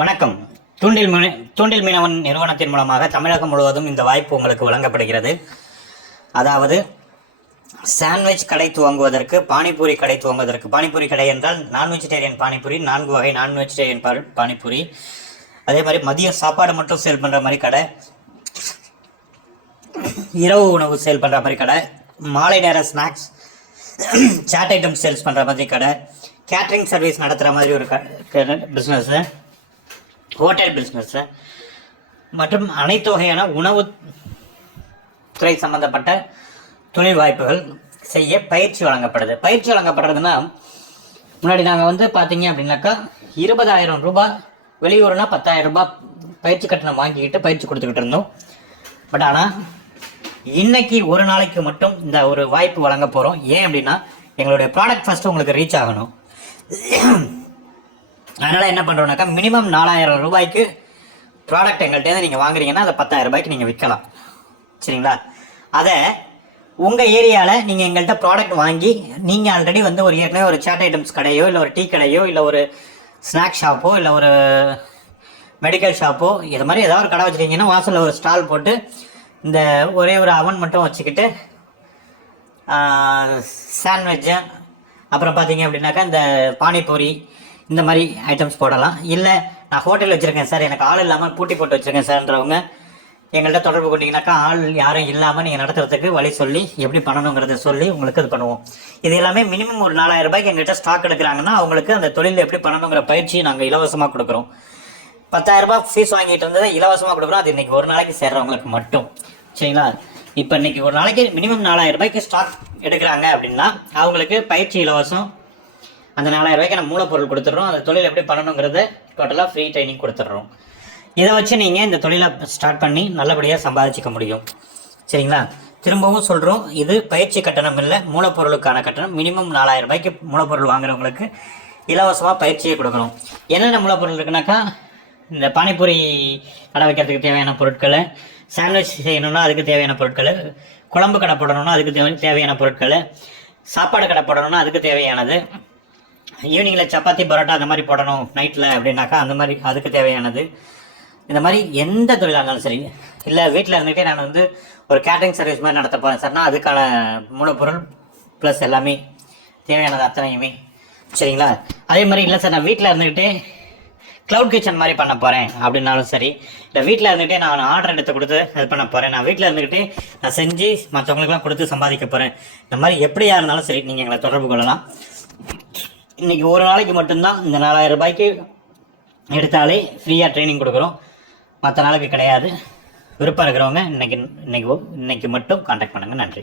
வணக்கம். தூண்டில் மீனவன் நிறுவனத்தின் மூலமாக தமிழகம் முழுவதும் இந்த வாய்ப்பு உங்களுக்கு வழங்கப்படுகிறது. அதாவது சாண்ட்விச் கடை துவங்குவதற்கு, பானிபூரி கடை துவங்குவதற்கு. பானிபூரி கடை என்றால் நான் வெஜிடேரியன் பானிபூரி, 4 வகை நான் வெஜிடேரியன் பானிபூரி. அதே மாதிரி மதிய சாப்பாடு மட்டும் சேல் பண்ணுற மாதிரி கடை, இரவு உணவு சேல் பண்ணுற மாதிரி கடை, மாலை நேர ஸ்நாக்ஸ் சாட் ஐட்டம் சேல்ஸ் பண்ணுற மாதிரி கடை, கேட்ரிங் சர்வீஸ் நடத்துகிற மாதிரி ஒரு பிஸ்னஸ்ஸு, ஹோட்டல் பிஸ்னஸ்ஸு மற்றும் அனைத்து வகையான உணவு துறை சம்பந்தப்பட்ட தொழில் வாய்ப்புகள் செய்ய பயிற்சி வழங்கப்படுது. பயிற்சி வழங்கப்படுறதுன்னா, முன்னாடி நாங்கள் பார்த்தீங்க அப்படின்னாக்கா 20,000 ரூபாய், வெளியூர்னா 10,000 ரூபாய் பயிற்சி கட்டணம் வாங்கிக்கிட்டு பயிற்சி கொடுத்துக்கிட்டு இருந்தோம். பட் ஆனால் இன்னைக்கு ஒரு நாளைக்கு மட்டும் இந்த ஒரு வாய்ப்பு வழங்க போகிறோம். ஏன் அப்படின்னா, எங்களுடைய ப்ராடக்ட் ஃபஸ்ட்டு உங்களுக்கு ரீச் ஆகணும். அதனால் என்ன பண்ணுறோம்னாக்கா, மினிமம் 4,000 ரூபாய்க்கு ப்ராடக்ட் எங்கள்கிட்ட நீங்கள் வாங்குறீங்கன்னா அதை 10,000 ரூபாய்க்கு நீங்கள் விற்கலாம். சரிங்களா? அதை உங்கள் ஏரியாவில் நீங்கள் எங்கள்கிட்ட ப்ராடக்ட் வாங்கி, நீங்கள் ஆல்ரெடி ஒரு ஏற்கனவே ஒரு சாட் ஐட்டம்ஸ் கடையோ, இல்லை ஒரு டீ கடையோ, இல்லை ஒரு ஸ்நாக்ஸ் ஷாப்போ, இல்லை ஒரு மெடிக்கல் ஷாப்போ, இது மாதிரி ஏதாவது ஒரு கடை வச்சுருக்கீங்கன்னா வாசலில் ஒரு ஸ்டால் போட்டு இந்த ஒரே ஒரு அவன் மட்டும் வச்சுக்கிட்டு சாண்ட்விட்சு, அப்புறம் பார்த்தீங்க அப்படின்னாக்கா இந்த பானிபூரி, இந்த மாதிரி ஐட்டம்ஸ் போடலாம். இல்லை நான் ஹோட்டல் வச்சுருக்கேன் சார், எனக்கு ஆள் இல்லாமல் பூட்டி போட்டு வச்சுருக்கேன் சார்ன்றவங்க எங்கள்கிட்ட தொடர்பு கொண்டீங்கன்னாக்கா, ஆள் யாரும் இல்லாமல் நீங்கள் நடத்துறதுக்கு வழி சொல்லி எப்படி பண்ணணுங்கிறத சொல்லி உங்களுக்கு இது பண்ணுவோம். இது எல்லாமே மினிமம் ஒரு 4,000 ரூபாய்க்கு எங்கள்கிட்ட ஸ்டாக் எடுக்கிறாங்கன்னா அவங்களுக்கு அந்த தொழில் எப்படி பண்ணணுங்கிற பயிற்சி நாங்கள் இலவசமாக கொடுக்குறோம். 10,000 ரூபாய் ஃபீஸ் வாங்கிட்டு இருந்ததை இலவசமாக கொடுக்குறோம். அது இன்றைக்கி ஒரு நாளைக்கு சேர்றவங்களுக்கு மட்டும். சரிங்களா? இப்போ இன்றைக்கி ஒரு நாளைக்கு மினிமம் 4,000 ரூபாய்க்கு ஸ்டாக் எடுக்கிறாங்க அப்படின்னா அவங்களுக்கு பயிற்சி இலவசம். அந்த 4,000 ரூபாய்க்கு நம்ம மூலப்பொருள் கொடுத்துட்றோம். அந்த தொழில் எப்படி பண்ணணுங்கிறத டோட்டலாக ஃப்ரீ ட்ரைனிங் கொடுத்துட்றோம். இதை வச்சு நீங்கள் இந்த தொழிலை ஸ்டார்ட் பண்ணி நல்லபடியாக சம்பாதிச்சிக்க முடியும். சரிங்களா? திரும்பவும் சொல்கிறோம், இது பயிற்சி கட்டணம் இல்லை, மூலப்பொருளுக்கான கட்டணம். மினிமம் 4,000 ரூபாய்க்கு மூலப்பொருள் வாங்குறவங்களுக்கு இலவசமாக பயிற்சியை கொடுக்குறோம். என்னென்ன மூலப்பொருள் இருக்குனாக்கா, இந்த பானிபூரி கடை வைக்கிறதுக்கு தேவையான பொருட்கள், சாண்ட்விச் செய்யணும்னா அதுக்கு தேவையான பொருட்கள், குழம்பு கடை போடணும்னா அதுக்கு தேவையான பொருட்கள், சாப்பாடு கடை போடணும்னா அதுக்கு தேவையானது, ஈவினிங்கில் சப்பாத்தி பரோட்டா அந்த மாதிரி போடணும் நைட்டில் அப்படின்னாக்கா அந்த மாதிரி அதுக்கு தேவையானது. இந்த மாதிரி எந்த தொழிலாக இருந்தாலும் சரி, இல்லை வீட்டில் இருந்துகிட்டே நான் ஒரு கேட்ரிங் சர்வீஸ் மாதிரி நடத்த போகிறேன் சார்னா அதுக்கான மூலப்பொருள் ப்ளஸ் எல்லாமே தேவையானது அத்தனையுமே. சரிங்களா? அதே மாதிரி இல்லை சார் நான் வீட்டில் இருந்துக்கிட்டே க்ளவுட் கிச்சன் மாதிரி பண்ண போகிறேன் அப்படின்னாலும் சரி, இல்லை வீட்டில் இருந்துகிட்டே நான் ஆர்டர் எடுத்து கொடுத்து இது பண்ண போகிறேன், நான் வீட்டில் இருந்துக்கிட்டே நான் செஞ்சு மற்றவங்களுக்குலாம் கொடுத்து சம்பாதிக்க போகிறேன், இந்த மாதிரி எப்படியா இருந்தாலும் சரி நீங்கள் எங்களை தொடர்பு கொள்ளலாம். இன்றைக்கி ஒரு நாளைக்கு மட்டும்தான் இந்த 4,000 ரூபாய்க்கு எடுத்தாலே ஃப்ரீயாக ட்ரைனிங் கொடுக்குறோம். மற்ற நாளுக்கு கிடையாது. விருப்பம் இருக்கிறவங்க இன்னைக்கு மட்டும் கான்டாக்ட் பண்ணுங்கள். நன்றி.